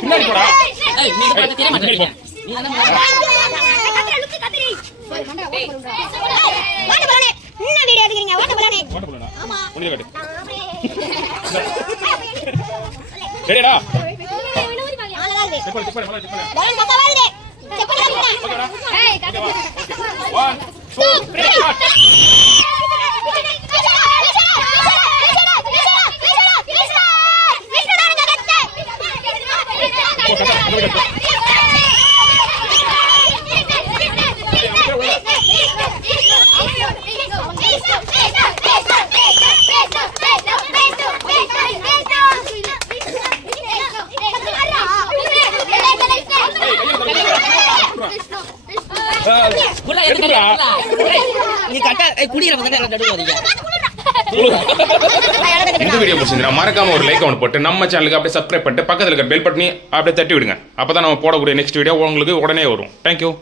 பின்னாடி போடா. ஏய் நீங்க பார்த்து தெரிய மாட்டீங்க. நீ அந்த ஓட்ட போலானே என்ன வீடியோ எடுக்கறீங்க ஓட்ட போலானே ஆமா ஒண்ணு காட்டு ரெடிடா ஆளலாம் இருக்கு செக் பண்ணு பலன் பக்கா வருது செக் பண்ணு ஏய் காட்டு 1 2 3 ஸ்டார்ட் குள்ள எடுத்துடா. நீ கட்ட குடியில வந்து நடுவாதீங்க. இந்த வீடியோ பிடிச்சிருந்தா மறக்காம ஒரு லைக் போட்டு நம்ம சேனலுக்கு அப்படியே சப்ஸ்கிரைப் பண்ணிட்டு பக்கத்துல இருக்க பெல் பட்டனை அப்படியே தட்டி விடுங்க. அப்பதான் நம்ம போடக்கூடிய நெக்ஸ்ட் வீடியோ உங்களுக்கு உடனே வரும். தேங்க்யூ.